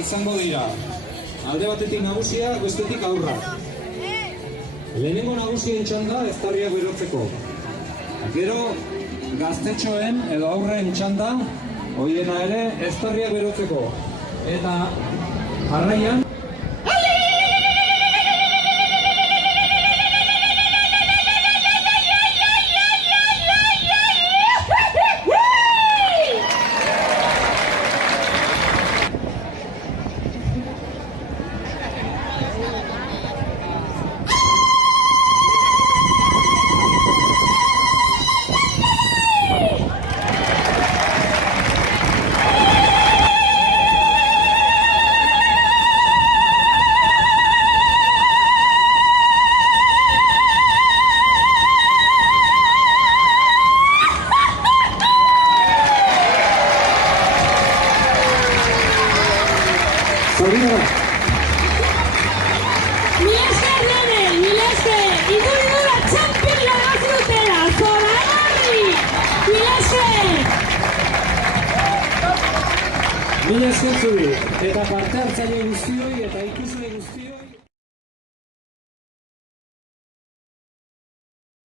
izango dira. Alde batetik nagusia, bestetik aurra. Lehenengo nagusien txanda eztarriak berotzeko. Gero gaztetxoen edo aurren txanda, hoiena ere eztarriak berotzeko. Eta jarraian Mila esker zuri, eta parte hartzaile guztioi eta ikusle guztioi.